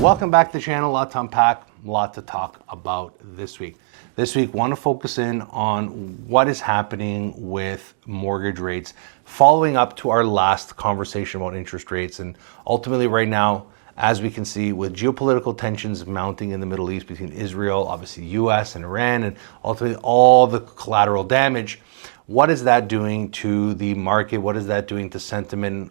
Welcome back to the channel. A lot to unpack, a lot to talk about this week. This week, want to focus in on what is happening with mortgage rates, following up to our last conversation about interest rates. And ultimately right now, as we can see, with geopolitical tensions mounting in the Middle East between Israel, obviously the US and Iran, and ultimately all the collateral damage, what is that doing to the market? What is that doing to sentiment?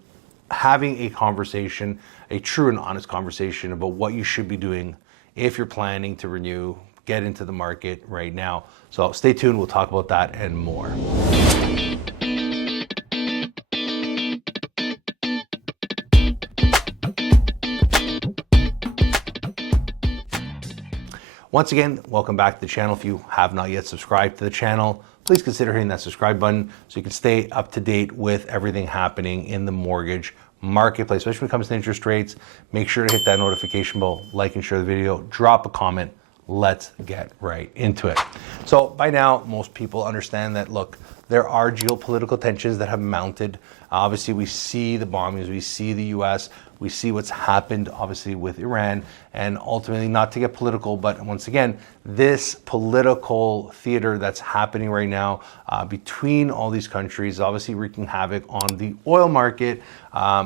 Having a conversation, a true and honest conversation about what you should be doing if you're planning to renew, get into the market right now. So stay tuned, we'll talk about that and more. Once again, welcome back to the channel. If you have not yet subscribed to the channel, please consider hitting that subscribe button so you can stay up to date with everything happening in the mortgage marketplace, especially when it comes to interest rates. Make sure to hit that notification bell, like and share the video, drop a comment. Let's get right into it. So by now, most people understand that, look, there are geopolitical tensions that have mounted. Obviously, we see the bombings, we see the US, we see what's happened, obviously, with Iran, and ultimately, not to get political, but once again, this political theater that's happening right now between all these countries, obviously wreaking havoc on the oil market.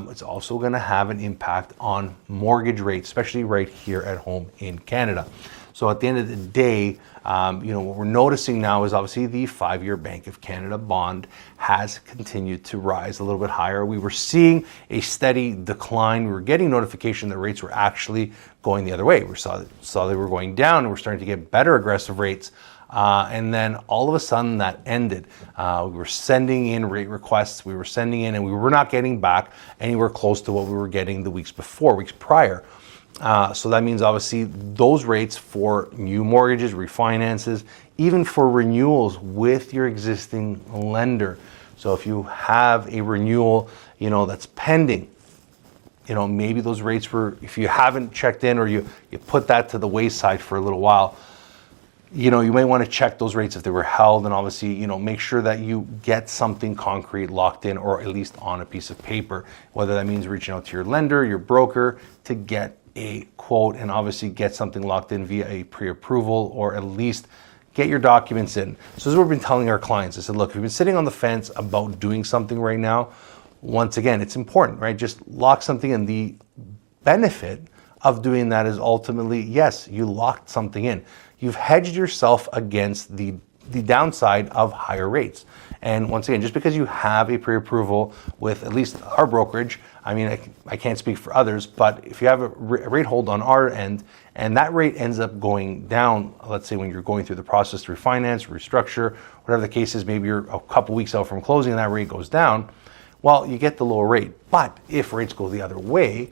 It's also going to have an impact on mortgage rates, especially right here at home in Canada. So at the end of the day, what we're noticing now is obviously the 5-year Bank of Canada bond has continued to rise a little bit higher. We were seeing a steady decline. We were getting notification that rates were actually going the other way. We saw they were going down, and we're starting to get better aggressive rates. And then all of a sudden that ended. We were sending in rate requests, we were sending in, and we were not getting back anywhere close to what we were getting the weeks prior. So that means obviously those rates for new mortgages, refinances, even for renewals with your existing lender. So if you have a renewal, that's pending, maybe those rates were, if you haven't checked in or you put that to the wayside for a little while, you may want to check those rates if they were held, and obviously, make sure that you get something concrete locked in, or at least on a piece of paper, whether that means reaching out to your lender, your broker, to get a quote and obviously get something locked in via a pre-approval, or at least get your documents in. So this is what we've been telling our clients. I said, look, if you've been sitting on the fence about doing something right now, once again, it's important, right? Just lock something in. The benefit of doing that is ultimately, yes, you locked something in. You've hedged yourself against the downside of higher rates. And once again, just because you have a pre-approval with at least our brokerage, I can't speak for others, but if you have a rate hold on our end and that rate ends up going down, let's say when you're going through the process to refinance, restructure, whatever the case is, maybe you're a couple weeks out from closing and that rate goes down, well, you get the lower rate. But if rates go the other way,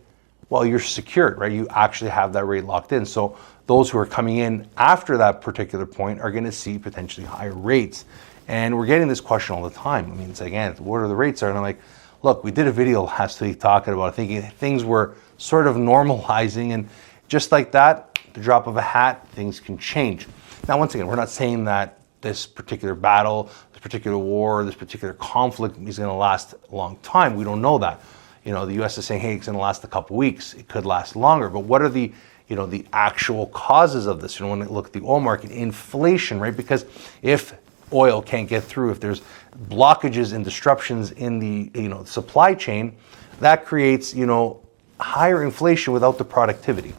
well, you're secured, right? You actually have that rate locked in. So those who are coming in after that particular point are going to see potentially higher rates. And we're getting this question all the time. It's like, what are the rates are? And I'm like, look, we did a video last week talking about, thinking things were sort of normalizing, and just like that, the drop of a hat, things can change. Now, once again, we're not saying that this particular battle, this particular war, this particular conflict is going to last a long time. We don't know that. The U.S. is saying, hey, it's going to last a couple weeks. It could last longer. But what are the actual causes of this? When we look at the oil market, inflation, right? Because if oil can't get through, if there's blockages and disruptions in the supply chain, that creates higher inflation without the productivity,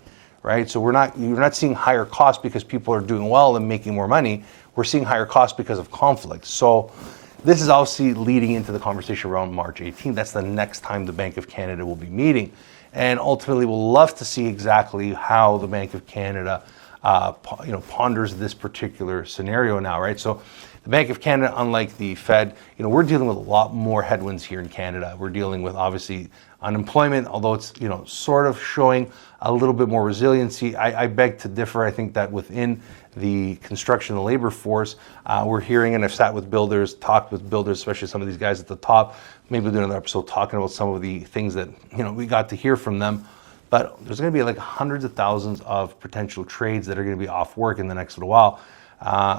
right? So you're not seeing higher costs because people are doing well and making more money. We're seeing higher costs because of conflict. So this is obviously leading into the conversation around March 18th. That's the next time the Bank of Canada will be meeting, and ultimately we'll love to see exactly how the Bank of Canada ponders this particular scenario now, right? So the Bank of Canada, unlike the Fed, we're dealing with a lot more headwinds here in Canada. We're dealing with obviously unemployment, although it's sort of showing a little bit more resiliency. I beg to differ. I think that within the construction and labor force, we're hearing, and I've sat with builders, talked with builders, especially some of these guys at the top. Maybe we'll do another episode talking about some of the things that we got to hear from them. But there's going to be like hundreds of thousands of potential trades that are going to be off work in the next little while,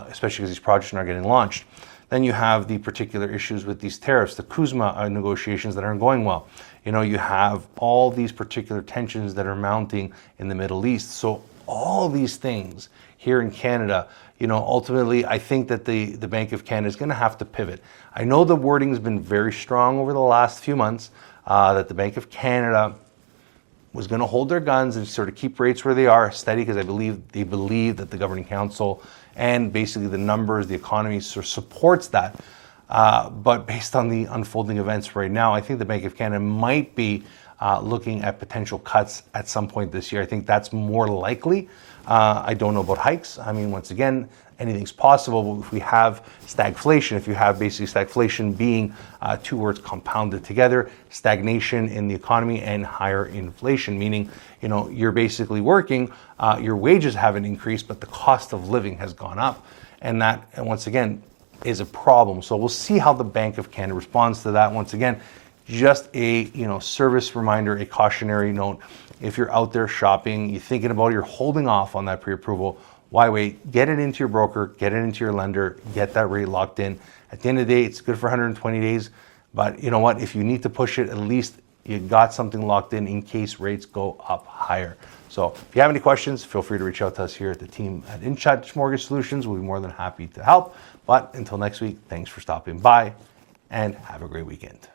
especially because these projects are not getting launched. Then you have the particular issues with these tariffs, the CUSMA negotiations that aren't going well. You have all these particular tensions that are mounting in the Middle East. So all these things here in Canada, ultimately, I think that the Bank of Canada is going to have to pivot. I know the wording has been very strong over the last few months that the Bank of Canada was going to hold their guns and sort of keep rates where they are steady, because they believe that the Governing Council and basically the numbers, the economy sort of supports that. But based on the unfolding events right now, I think the Bank of Canada might be looking at potential cuts at some point this year. I think that's more likely. I don't know about hikes. I mean, once again, anything's possible. But if we have stagflation, if you have basically stagflation being two words compounded together, stagnation in the economy and higher inflation, meaning, you're basically working, your wages haven't increased, but the cost of living has gone up. And that, once again, is a problem. So we'll see how the Bank of Canada responds to that. Once again, just a service reminder, a cautionary note. If you're out there shopping, you're thinking about it, you're holding off on that pre-approval, why wait? Get it into your broker, get it into your lender, get that rate locked in. At the end of the day, it's good for 120 days. But you know what? If you need to push it, at least you got something locked in case rates go up higher. So if you have any questions, feel free to reach out to us here at the team at InChat Mortgage Solutions. We'll be more than happy to help. But until next week, thanks for stopping by and have a great weekend.